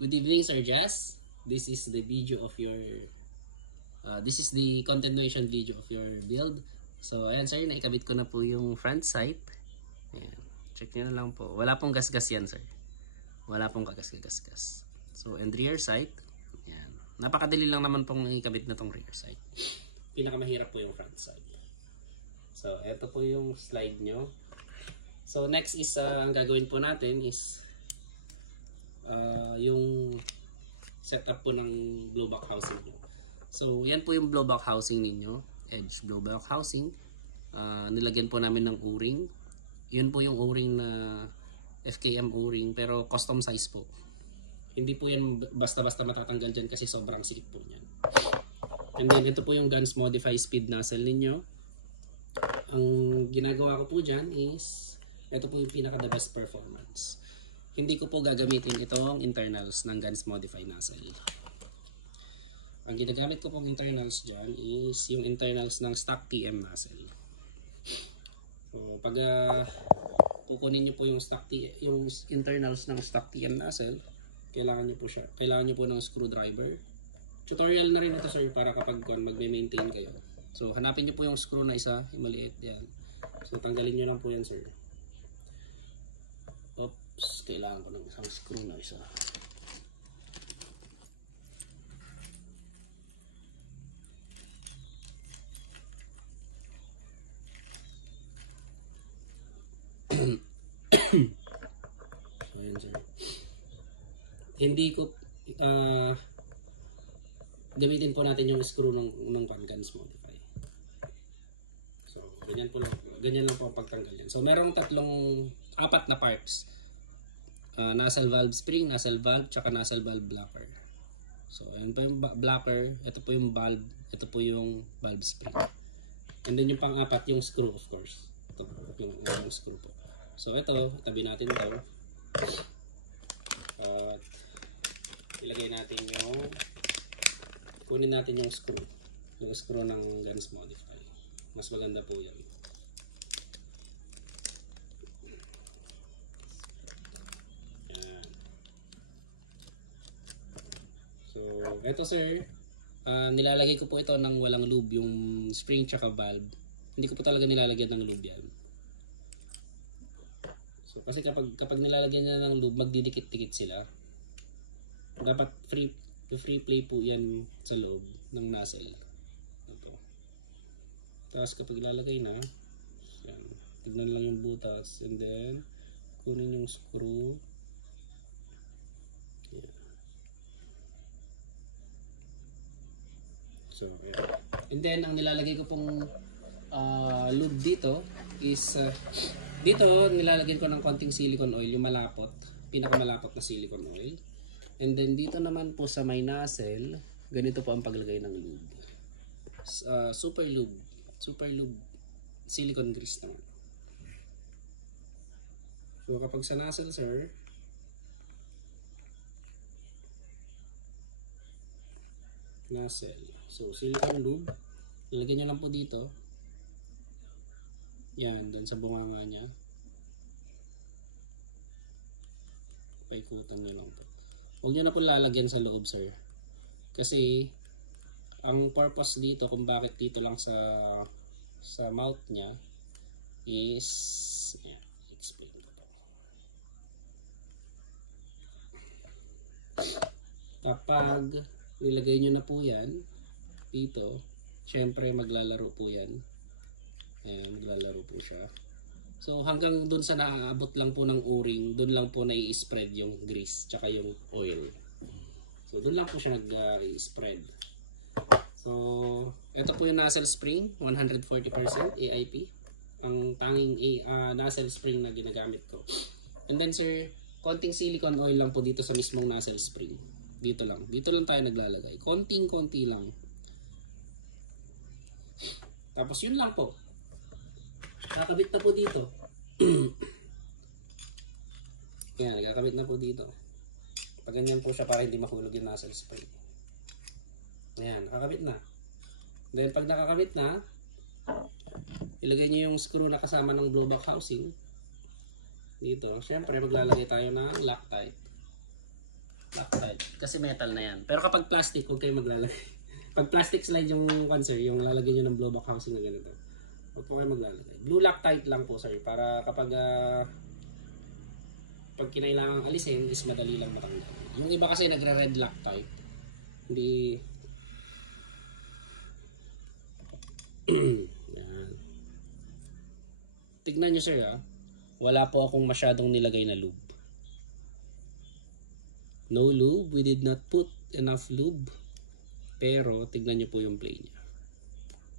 Good evening, Sir Jazz. This is the video of your this is the continuation video of your build. So ayan sir, naikabit ko na po yung front sight. Ayan. Check nyo na lang po. Wala pong gasgas yan sir. Wala pong kagas-gasgas. So and rear sight. Ayan. Napakadali lang naman pong ikabit na tong rear sight. Pinakamahirap po yung front sight. So eto po yung slide nyo. So next is ang gagawin po natin is yung setup po ng blowback housing nyo. So yan po yung blowback housing ninyo, edge blowback housing. Nilagyan po namin ng o-ring. Yun po yung o-ring na FKM o-ring pero custom size po. Hindi po yan basta-basta matatanggal dyan kasi sobrang sikip po yan. And then ito po yung Guns Modify speed nozzle ninyo. Ang ginagawa ko po dyan is ito po yung pinaka the best performance. Hindi ko po gagamitin itong internals ng Guns Modify nozzle. Ang ginagamit ko pong internals dyan is yung internals ng stock TM nozzle. So pag kukunin nyo po yung internals ng stock TM nozzle, kailangan nyo po ng screwdriver. Tutorial na rin ito sir para kapag magme-maintain kayo. So hanapin nyo po yung screw na isa, maliit yan. So tanggalin nyo lang po yan sir. Oops, kailangan ko ng isang screw na isa. So, ayan, sir. Hindi ko gamitin po natin yung screw ng Guns Modify. So, ganyan lang po ang pagtanggal yan. So, merong apat na parts. Nozzle valve spring, nozzle valve, tsaka nozzle valve blocker. So, ayan po yung blocker, ito po yung valve, ito po yung valve spring. And then yung pang-apat, yung screw of course. Ito po, yung screw po. So, ito, tabi natin ito. At ilagay natin kunin natin yung screw ng Guns Modify. Mas maganda po yan. So, eto sir, nilalagay ko po ito ng walang lube, yung spring tsaka valve. Hindi ko po talaga nilalagyan ng lube yan. So, kasi kapag nilalagyan niya ng lube, magdidikit-dikit sila. Dapat free play po yan sa loob ng nozzle. Ito. Tapos kapag ilalagay na, yan, tignan lang yung butas, and then kunin yung screw. So, and then ang nilalagay ko pong lube dito is dito nilalagyan ko ng konting silicone oil, yung malapot, pinakamalapot na silicone oil. And then dito naman po sa may nozzle, ganito po ang paglagay ng lube. Super lube silicone grease naman. So kapag sa nozzle sir, so silicone lube, ilagay nyo lang po dito. Yan, dun sa bunganga nya. Paikutan nyo lang po. Huwag nyo na po lalagyan sa loob sir. Kasi ang purpose dito kung bakit dito lang sa mouth nya is explain ko po. Kapag nilagay nyo na po yan dito, syempre maglalaro po yan. Ayan, maglalaro po siya. So hanggang dun sa naaabot lang po ng o-ring, dun lang po nai-spread yung grease tsaka yung oil. So dun lang po siya nag-spread. So ito po yung nozzle spring, 140% AIP. Ang tanging nozzle spring na ginagamit ko. And then sir, konting silicone oil lang po dito sa mismong nozzle spring. Dito lang tayo naglalagay. Konting-konti lang. Tapos yun lang po. Kakabit na po dito. Yan, kakabit na po dito. Pag ganyan po siya para hindi mahulog yung nozzle spring. Ayan, kakabit na. Then pag nakakabit na, ilagay niyo yung screw na kasama ng blowback housing. Dito, syempre maglalagay tayo ng Loctite. kasi metal na yan. Pero kapag plastic, huwag kayo maglalagay. Pag plastic slide yung sir, yung lalagyan nyo ng blowback housing na ganito, huwag po kayo maglalagay. Blue Loctite lang po sir, para kapag pag kinailangan alisin is madali lang matanggal. Yung iba kasi nagra-red Loctite, hindi yan. Tignan nyo sir wala po akong masyadong nilagay na lube. No lube, we did not put enough lube. Pero tignan nyo po yung play niya.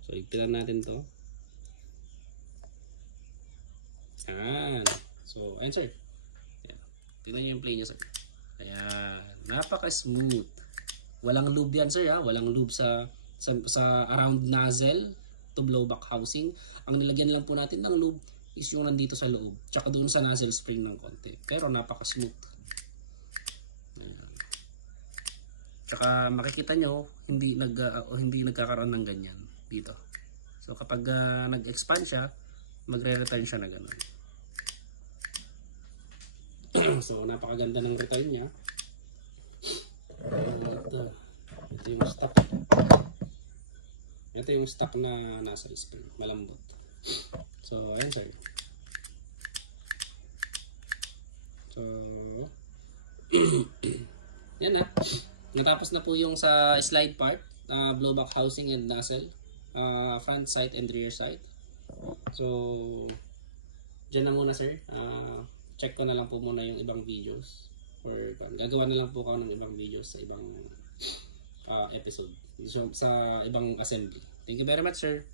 So ipilan natin to. Ayan. So ayan sir. Ayan. Tignan nyo yung play niya sir. Ayan. Napaka-smooth. Walang lube yan sir Walang lube sa around nozzle to blowback housing. Ang nilagyan lang po natin ng lube is yung nandito sa loob. Tsaka doon sa nozzle spring ng konti. Pero napaka-smooth. Ayan. Tsaka makikita nyo hindi nagkakaroon ng ganyan dito. So kapag nag-expand siya, magre-return siya na gano'n. So napakaganda ng return niya. Ito yung stock. Ito yung stock na nasa spring, malambot. So ayun sir. So yan natapos na po yung sa slide part, blowback housing and nozzle, front sight and rear sight. So dyan na muna sir. Check ko na lang po muna yung ibang videos, or gagawa na lang po ako ng ibang videos sa ibang episode, so, sa ibang assembly. Thank you very much sir.